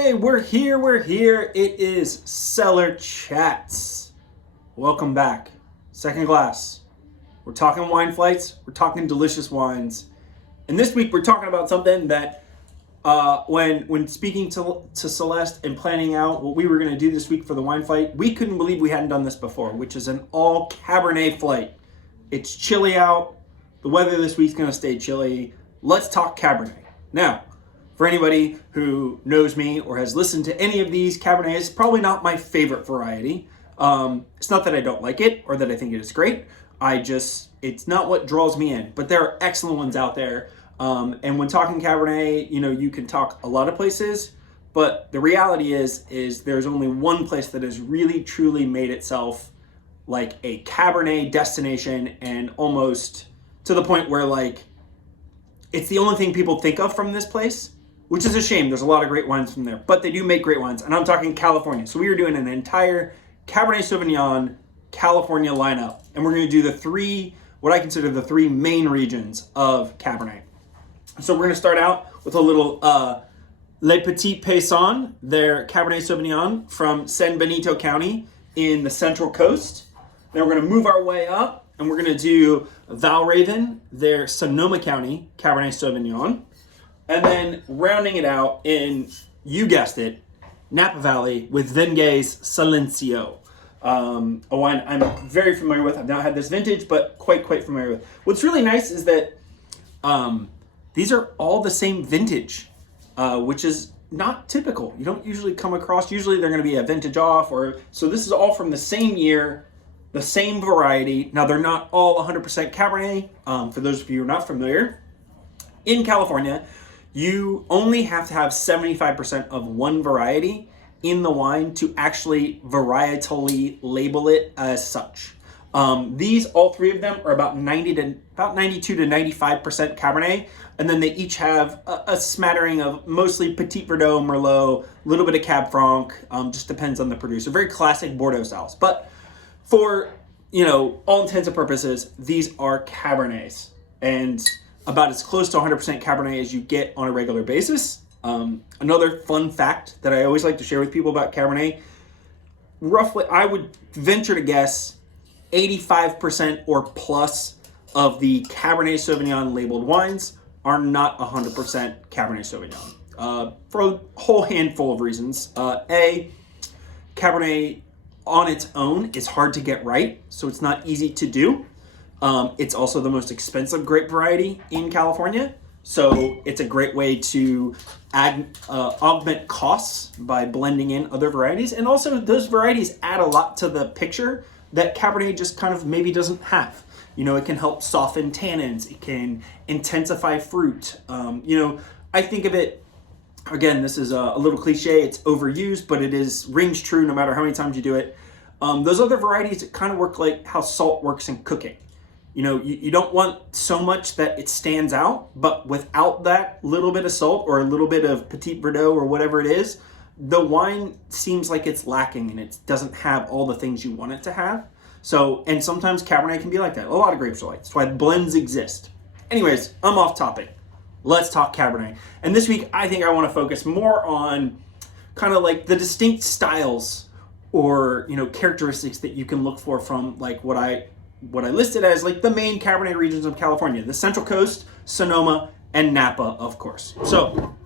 Hey, we're here. It is Cellar Chats. Welcome back. Second glass. We're talking wine flights. We're talking delicious wines. And this week we're talking about something that when speaking to Celeste and planning out what we were going to do this week for the wine flight, we couldn't believe we hadn't done this before, which is an all Cabernet flight. It's chilly out. The weather this week's going to stay chilly. Let's talk Cabernet. Now, for anybody who knows me or has listened to any of these, Cabernet is probably not my favorite variety. It's not that I don't like it or that I think it is great. It's not what draws me in. But there are excellent ones out there. And when talking Cabernet, you can talk a lot of places. But the reality is there's only one place that has really, truly made itself like a Cabernet destination, and almost to the point where it's the only thing people think of from this place. Which is a shame. There's a lot of great wines from there, but they do make great wines. And I'm talking California. So we are doing an entire Cabernet Sauvignon California lineup. And we're going to do what I consider the three main regions of Cabernet. So we're going to start out with a little Le Petit Peson, their Cabernet Sauvignon from San Benito County in the Central Coast. Then we're going to move our way up and we're going to do Val Raven, their Sonoma County Cabernet Sauvignon. And then rounding it out in, you guessed it, Napa Valley with Venge's Silencio. A wine I'm very familiar with. I've not had this vintage, but quite familiar with. What's really nice is that these are all the same vintage, which is not typical. You don't usually come across, usually they're going to be a vintage off, so this is all from the same year, the same variety. Now they're not all 100% Cabernet. For those of you who are not familiar, in California, you only have to have 75% of one variety in the wine to actually varietally label it as such. All three of them are about 92 to 95% Cabernet, and then they each have a smattering of mostly Petit Verdot, Merlot, a little bit of Cab Franc, just depends on the producer. Very classic Bordeaux styles. But for, all intents and purposes, these are Cabernets. And about as close to 100% Cabernet as you get on a regular basis. Another fun fact that I always like to share with people about Cabernet, roughly, I would venture to guess 85% or plus of the Cabernet Sauvignon labeled wines are not 100% Cabernet Sauvignon. For a whole handful of reasons. Cabernet on its own is hard to get right, so it's not easy to do. It's also the most expensive grape variety in California, so it's a great way to augment costs by blending in other varieties. And also, those varieties add a lot to the picture that Cabernet just kind of maybe doesn't have. It can help soften tannins. It can intensify fruit. I think of it, again, this is a little cliche. It's overused, but rings true no matter how many times you do it. Those other varieties kind of work like how salt works in cooking. You don't want so much that it stands out, but without that little bit of salt or a little bit of Petit Verdot or whatever it is, the wine seems like it's lacking and it doesn't have all the things you want it to have. So, and sometimes Cabernet can be like that. A lot of grapes are like that. That's why blends exist. Anyways, I'm off topic. Let's talk Cabernet. And this week, I think I want to focus more on kind of like the distinct styles or, characteristics that you can look for from like what I listed as like the main Cabernet regions of California, the Central Coast, Sonoma, and Napa, of course. So,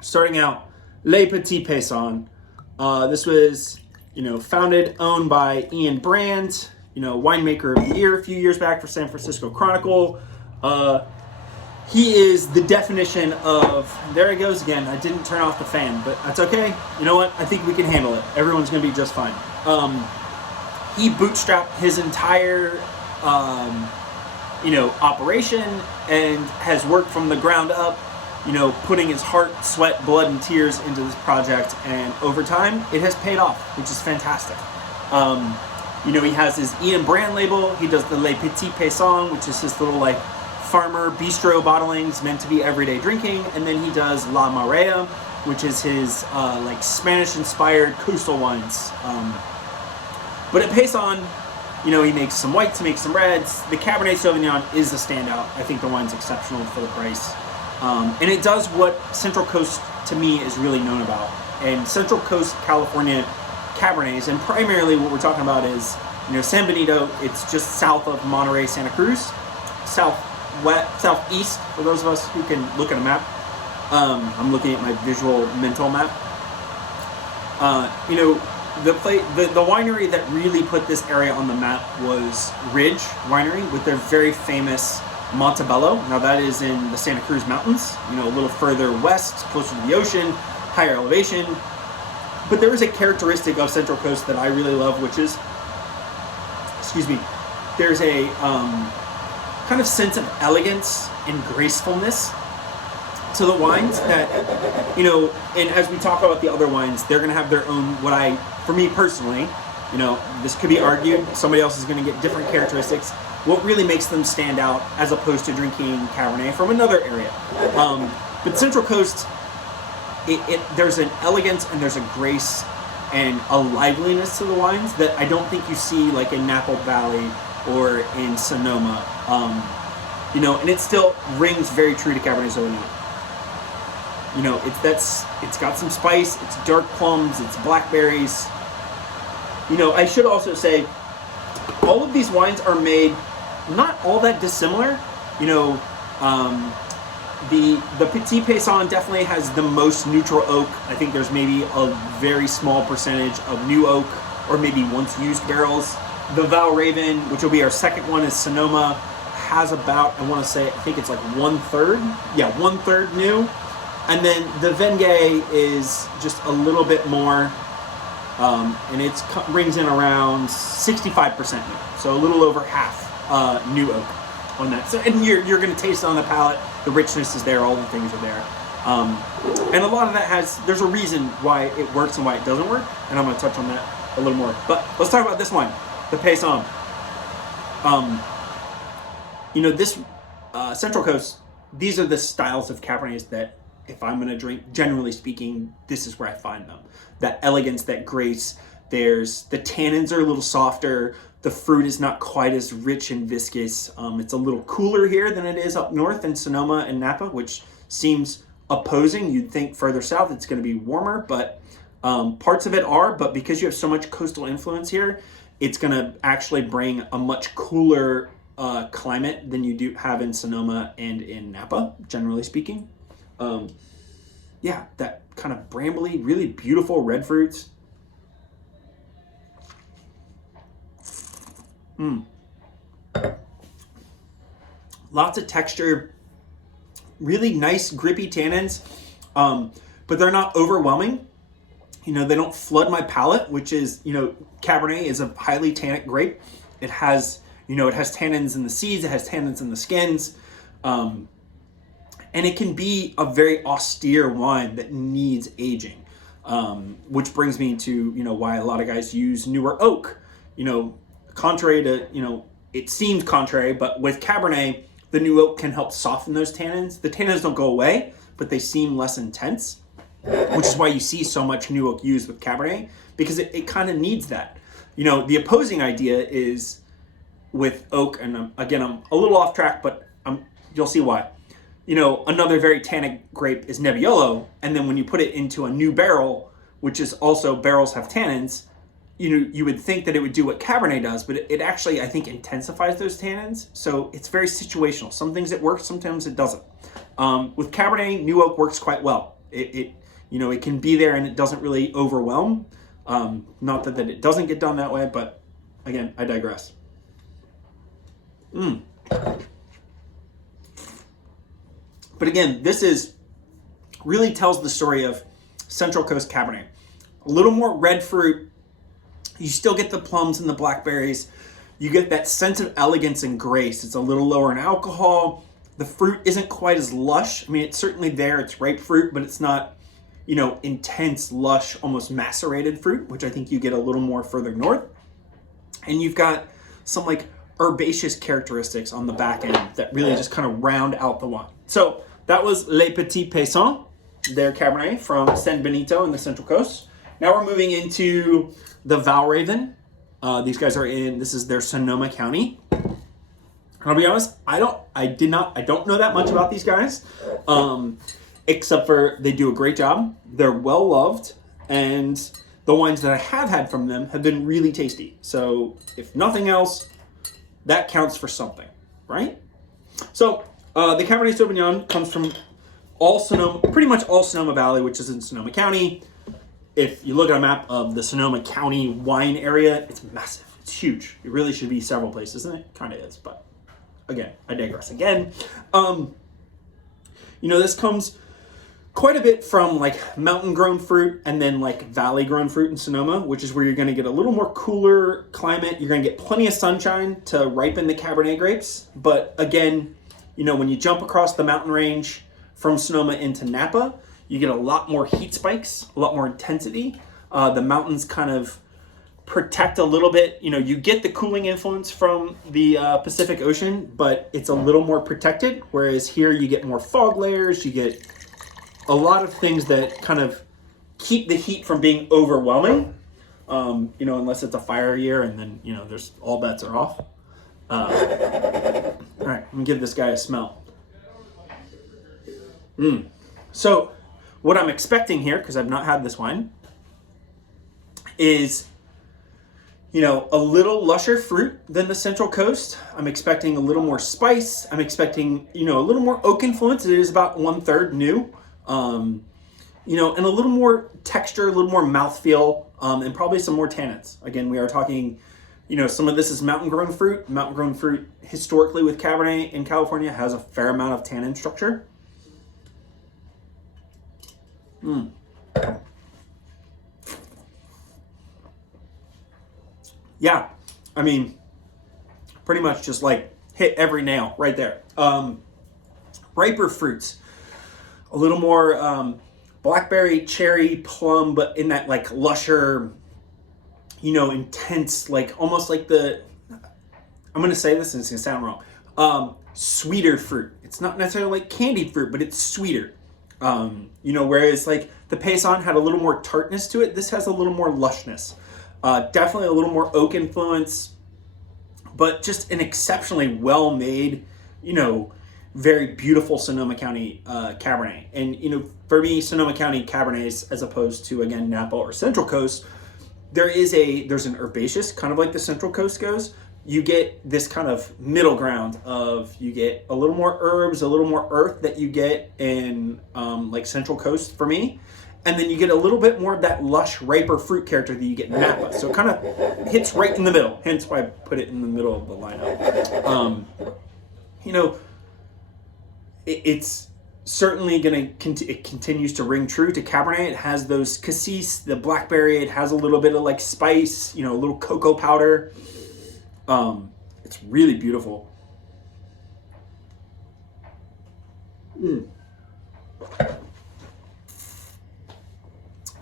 starting out, Le Petit Peson. This was, founded, owned by Ian Brand, winemaker of the year a few years back for San Francisco Chronicle. He is the definition of, there it goes again, I didn't turn off the fan, but that's okay. You know what? I think we can handle it. Everyone's going to be just fine. He bootstrapped his entire, operation and has worked from the ground up, putting his heart, sweat, blood, and tears into this project. And over time, it has paid off, which is fantastic. He has his Ian Brand label. He does the Le Petit Peson, which is his little farmer bistro bottlings meant to be everyday drinking. And then he does La Marea, which is his Spanish-inspired coastal wines. But at Peson, he makes some whites, he makes some reds. The Cabernet Sauvignon is a standout. I think the wine's exceptional for the price. And it does what Central Coast, to me, is really known about. And Central Coast California Cabernets, and primarily what we're talking about is, San Benito. It's just south of Monterey, Santa Cruz, southeast, for those of us who can look at a map. I'm looking at my visual mental map. The winery that really put this area on the map was Ridge Winery with their very famous Montebello. Now that is in the Santa Cruz Mountains, a little further west, closer to the ocean, higher elevation. But there is a characteristic of Central Coast that I really love, which is, there's a kind of sense of elegance and gracefulness to the wines that, and as we talk about the other wines, they're going to have their own, for me personally, this could be argued, somebody else is going to get different characteristics, what really makes them stand out as opposed to drinking Cabernet from another area. But Central Coast, there's an elegance and there's a grace and a liveliness to the wines that I don't think you see like in Napa Valley or in Sonoma. And it still rings very true to Cabernet Sauvignon. It's got some spice, it's dark plums, it's blackberries. I should also say, all of these wines are made not all that dissimilar. The Petit Peson definitely has the most neutral oak. I think there's maybe a very small percentage of new oak or maybe once used barrels. The Val Raven, which will be our second one, is Sonoma, has about, I think it's like 1/3. Yeah, 1/3 new. And then the Vengay is just a little bit more, and it brings in around 65% new. So a little over half new oak on that. So, and you're going to taste it on the palate. The richness is there. All the things are there. And a lot of that there's a reason why it works and why it doesn't work. And I'm going to touch on that a little more. But let's talk about this one, the Peson. This Central Coast, these are the styles of Cabernets that, if I'm going to drink, generally speaking, this is where I find them. That elegance, that grace. The tannins are a little softer. The fruit is not quite as rich and viscous. It's a little cooler here than it is up north in Sonoma and Napa, which seems opposing. You'd think further south it's going to be warmer, but parts of it are. But because you have so much coastal influence here, it's going to actually bring a much cooler climate than you do have in Sonoma and in Napa, generally speaking. That kind of brambly, really beautiful red fruits. Lots of texture, really nice grippy tannins, but they're not overwhelming. They don't flood my palate, which is, Cabernet is a highly tannic grape. It has tannins in the seeds, it has tannins in the skins, and it can be a very austere wine that needs aging, which brings me to, why a lot of guys use newer oak. Contrary to, it seems contrary, but with Cabernet, the new oak can help soften those tannins. The tannins don't go away, but they seem less intense, which is why you see so much new oak used with Cabernet, because it kind of needs that. The opposing idea is with oak, and again, I'm a little off track, but you'll see why. Another very tannic grape is Nebbiolo, and then when you put it into a new barrel, which is also, barrels have tannins, you would think that it would do what Cabernet does, but it actually, I think, intensifies those tannins. So it's very situational. Some things it works, sometimes it doesn't. With Cabernet, new oak works quite well. It can be there and it doesn't really overwhelm. Not that it doesn't get done that way, but again, I digress. But again, this really tells the story of Central Coast Cabernet. A little more red fruit. You still get the plums and the blackberries. You get that sense of elegance and grace. It's a little lower in alcohol. The fruit isn't quite as lush. I mean, it's certainly there. It's ripe fruit, but it's not, intense, lush, almost macerated fruit, which I think you get a little more further north. And you've got some herbaceous characteristics on the back end that really just kind of round out the wine. So that was Les Petit Peson, their Cabernet from San Benito in the Central Coast. Now we're moving into the Val Raven. These guys are this is their Sonoma County. I'll be honest, I don't know that much about these guys, except for they do a great job. They're well loved, and the wines that I have had from them have been really tasty. So if nothing else, that counts for something, right? So the Cabernet Sauvignon comes from pretty much all Sonoma Valley, which is in Sonoma County. If you look at a map of the Sonoma County wine area, it's massive. It's huge. It really should be several places, and it kind of is, but again, I digress again. This comes quite a bit from like mountain grown fruit and then like valley grown fruit in Sonoma, which is where you're going to get a little more cooler climate. You're going to get plenty of sunshine to ripen the Cabernet grapes. But again, when you jump across the mountain range from Sonoma into Napa, you get a lot more heat spikes, a lot more intensity. The mountains kind of protect a little bit. You get the cooling influence from the Pacific Ocean, but it's a little more protected. Whereas here you get more fog layers, you get a lot of things that kind of keep the heat from being overwhelming, unless it's a fire year and then, there's all bets are off. All right, let me give this guy a smell. So what I'm expecting here, because I've not had this wine, is a little lusher fruit than the Central Coast. I'm expecting a little more spice. I'm expecting, a little more oak influence. It is about 1/3 new. And a little more texture, a little more mouthfeel, and probably some more tannins. Again, we are talking, some of this is mountain grown fruit. Mountain grown fruit, historically with Cabernet in California, has a fair amount of tannin structure. Yeah, I mean, pretty much just like hit every nail right there. Riper fruits, a little more blackberry, cherry, plum, but in that like lusher, intense, like almost like I'm going to say this and it's going to sound wrong, sweeter fruit. It's not necessarily like candied fruit, but it's sweeter. Whereas like the Peson had a little more tartness to it, this has a little more lushness. Definitely a little more oak influence, but just an exceptionally well-made, very beautiful Sonoma County Cabernet. And, for me, Sonoma County Cabernets, as opposed to, again, Napa or Central Coast, there's an herbaceous, kind of like the Central Coast goes. You get this kind of middle ground of, you get a little more herbs, a little more earth that you get in like Central Coast for me. And then you get a little bit more of that lush, riper fruit character that you get in Napa. So it kind of hits right in the middle, hence why I put it in the middle of the lineup. It's certainly going to, it continues to ring true to Cabernet. It has those cassis, the blackberry, it has a little bit of like spice, a little cocoa powder. It's really beautiful.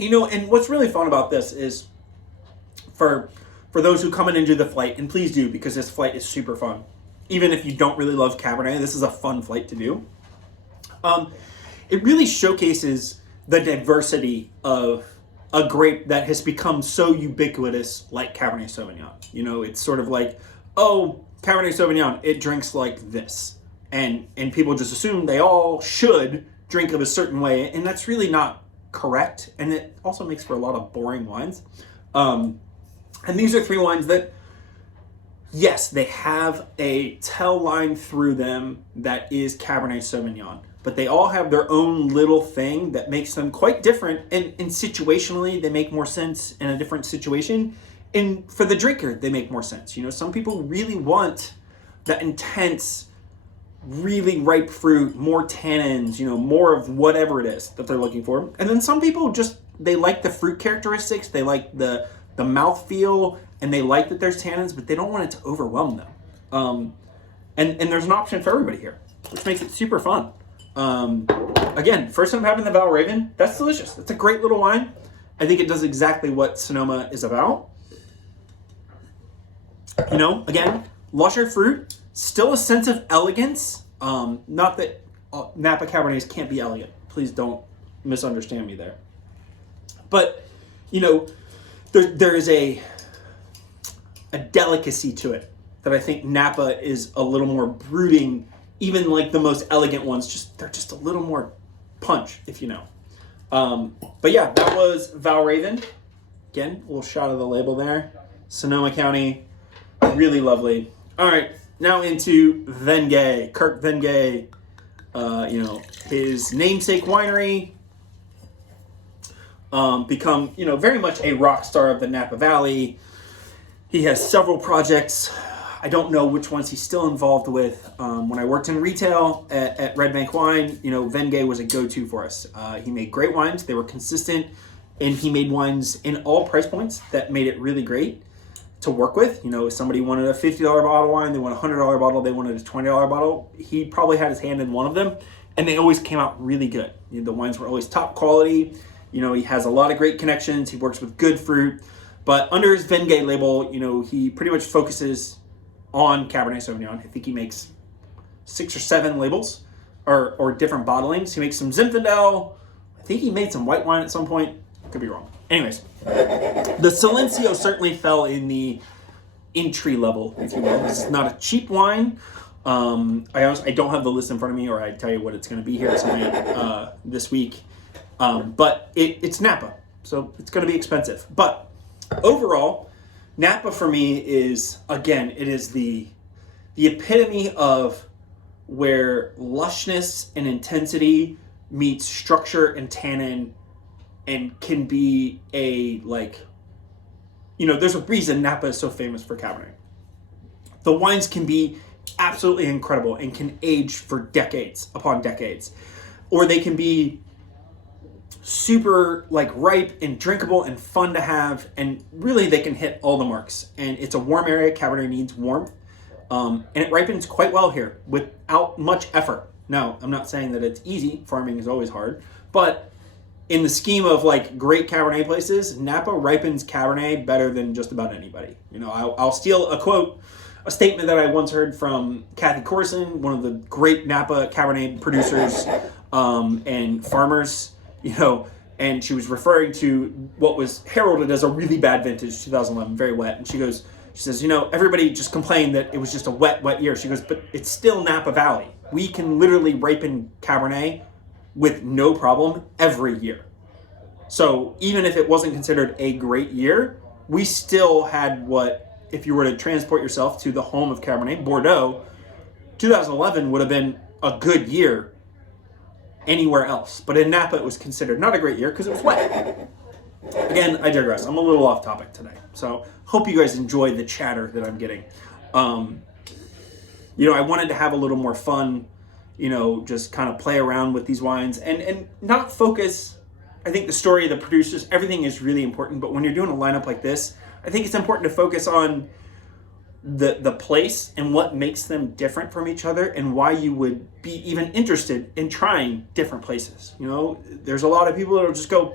And what's really fun about this is for those who come in and do the flight, and please do, because this flight is super fun. Even if you don't really love Cabernet, this is a fun flight to do. It really showcases the diversity of a grape that has become so ubiquitous like Cabernet Sauvignon. It's sort of like, oh, Cabernet Sauvignon, it drinks like this. And people just assume they all should drink of a certain way, and that's really not correct. And it also makes for a lot of boring wines. And these are 3 wines that, yes, they have a tail line through them that is Cabernet Sauvignon, but they all have their own little thing that makes them quite different. And situationally, they make more sense in a different situation. And for the drinker, they make more sense. Some people really want that intense, really ripe fruit, more tannins, more of whatever it is that they're looking for. And then some people they like the fruit characteristics, they like the mouthfeel, and they like that there's tannins, but they don't want it to overwhelm them. And there's an option for everybody here, which makes it super fun. Again, first time having the Val Raven, that's delicious. That's a great little wine. I think it does exactly what Sonoma is about. Again, lusher fruit, still a sense of elegance. Not that Napa Cabernets can't be elegant. Please don't misunderstand me there. But, there is a delicacy to it that I think Napa is a little more brooding. Even like the most elegant ones, they're just a little more punch, if you know. But yeah, that was Val Raven. Again, a little shot of the label there. Sonoma County, really lovely. All right, now into Vengay, Kirk Vengay. His namesake winery. Become, very much a rock star of the Napa Valley. He has several projects. I don't know which ones he's still involved with. When I worked in retail at Red Bank Wine, Vengay was a go-to for us. He made great wines. They were consistent, and he made wines in all price points that made it really great to work with. If somebody wanted a $50 bottle of wine, they want a $100 bottle, they wanted a $20 bottle, he probably had his hand in one of them, and they always came out really good. The wines were always top quality. He has a lot of great connections. He works with good fruit. But under his Vengay label, he pretty much focuses on Cabernet Sauvignon. I think he makes 6 or 7 labels or different bottlings. He makes some Zinfandel. I think he made some white wine at some point. Could be wrong. Anyways, the Silencio certainly fell in the entry level, if you will. This is not a cheap wine. I don't have the list in front of me, or I'd tell you what it's going to be here tonight, this week. But it's Napa, so it's going to be expensive. But overall, Napa for me is, again, it is the epitome of where lushness and intensity meets structure and tannin, and can be there's a reason Napa is so famous for Cabernet. The wines can be absolutely incredible and can age for decades upon decades. Or they can be super ripe and drinkable and fun to have, and really they can hit all the marks. And it's a warm area. Cabernet needs warmth, and it ripens quite well here without much effort. Now, I'm not saying that it's easy. Farming is always hard, but in the scheme of great Cabernet places, Napa ripens Cabernet better than just about anybody. I'll steal a statement that I once heard from Kathy Corson, one of the great Napa Cabernet producers and farmers. And she was referring to what was heralded as a really bad vintage, 2011, very wet. And she says, everybody just complained that it was just a wet year. She goes, but it's still Napa Valley. We can literally ripen Cabernet with no problem every year. So even if it wasn't considered a great year, we still had what, if you were to transport yourself to the home of Cabernet, Bordeaux, 2011 would have been a good year anywhere else. But in Napa, it was considered not a great year because it was wet. Again, I digress. I'm a little off topic today. So hope you guys enjoy the chatter that I'm getting. I wanted to have a little more fun, just kind of play around with these wines and not focus. I think the story of the producers, everything is really important. But when you're doing a lineup like this, I think it's important to focus on the place and what makes them different from each other and why you would be even interested in trying different places. There's a lot of people that will just go,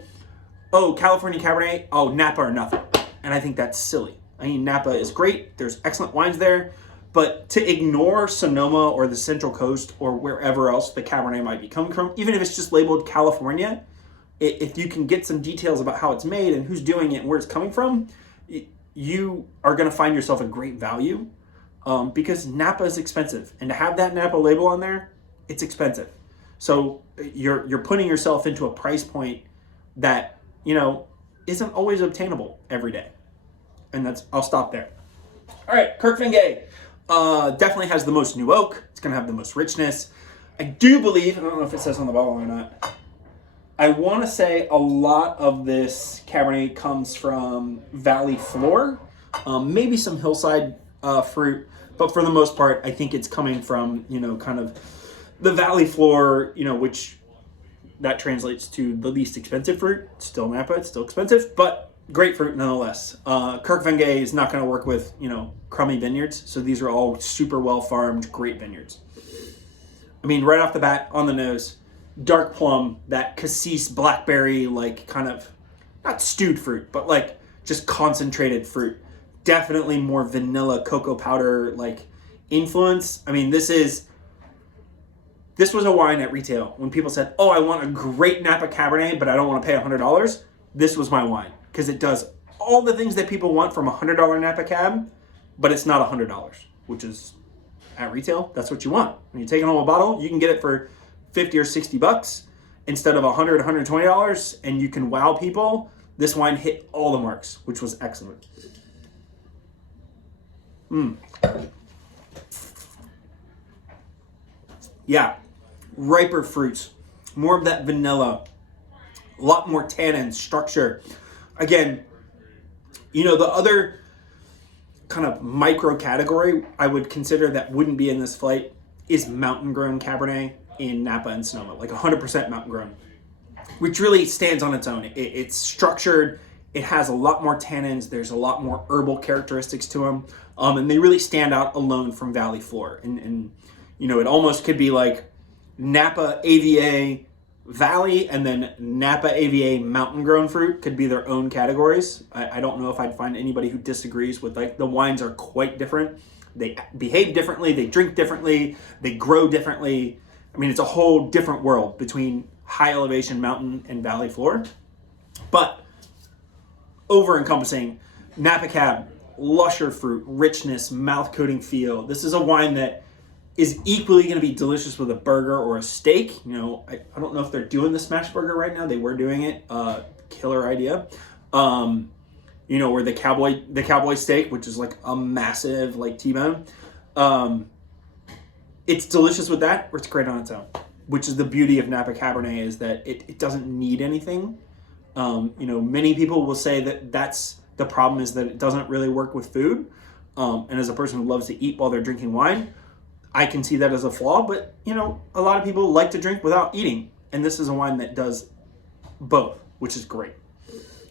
oh, California Cabernet, oh, Napa or nothing. And I think that's silly. I mean, Napa is great. There's excellent wines there. But to ignore Sonoma or the Central Coast or wherever else the Cabernet might be coming from, even if it's just labeled California, if you can get some details about how it's made and who's doing it and where it's coming from, you are going to find yourself a great value, because Napa is expensive. And to have that Napa label on there, it's expensive. So you're putting yourself into a price point that, isn't always obtainable every day. And I'll stop there. All right, Kirk Vengay definitely has the most new oak. It's going to have the most richness. I do believe, I don't know if it says on the bottle or not, I want to say a lot of this Cabernet comes from Valley Floor, maybe some hillside fruit, but for the most part, I think it's coming from, kind of the Valley Floor, which that translates to the least expensive fruit. It's still Napa, it's still expensive, but great fruit nonetheless. Kirk Vengay is not going to work with, crummy vineyards, so these are all super well farmed, great vineyards. I mean, right off the bat, on the nose, dark plum, that cassis blackberry, kind of, not stewed fruit, but just concentrated fruit. Definitely more vanilla cocoa powder, influence. I mean, this was a wine at retail. When people said, oh, I want a great Napa Cabernet, but I don't want to pay $100, this was my wine. Because it does all the things that people want from a $100 Napa Cab, but it's not $100. which is at retail, that's what you want. When you take it home a bottle, you can get it for $50 or $60 instead of $100, $120, and you can wow people. This wine hit all the marks, which was excellent. Yeah, riper fruits, more of that vanilla, a lot more tannin, structure. Again, you know, the other kind of micro category I would consider that wouldn't be in this flight is mountain grown Cabernet in Napa and Sonoma, like 100% mountain grown, which really stands on its own. It's structured. It has a lot more tannins. There's a lot more herbal characteristics to them. And they really stand out alone from Valley Floor. And you know, it almost could be like Napa AVA Valley and then Napa AVA mountain grown fruit could be their own categories. I don't know if I'd find anybody who disagrees with, like, the wines are quite different. They behave differently. They drink differently. They grow differently. I mean, it's a whole different world between high elevation mountain and Valley Floor. But over encompassing, Napa Cab, lusher fruit, richness, mouth coating feel. This is a wine that is equally going to be delicious with a burger or a steak. You know, I don't know if they're doing the smash burger right now. They were doing it. Killer idea. You know, or the cowboy steak, which is like a massive like T-bone. It's delicious with that, or it's great on its own. Which is the beauty of Napa Cabernet, is that it doesn't need anything. You know, many people will say that that's the problem, is that it doesn't really work with food. And as a person who loves to eat while they're drinking wine, I can see that as a flaw. But, you know, a lot of people like to drink without eating. And this is a wine that does both, which is great.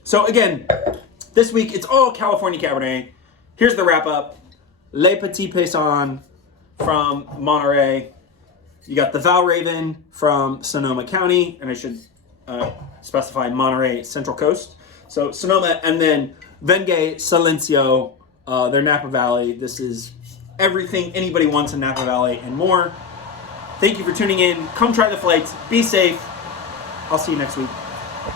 So again, this week it's all California Cabernet. Here's the wrap up. Le Petit Peson from Monterey. You got the Val Raven from Sonoma County, and I should specify Monterey Central Coast. So Sonoma, and then Venge Silencio, their Napa Valley. This is everything anybody wants in Napa Valley and more. Thank you for tuning in. Come try the flights. Be safe. I'll see you next week.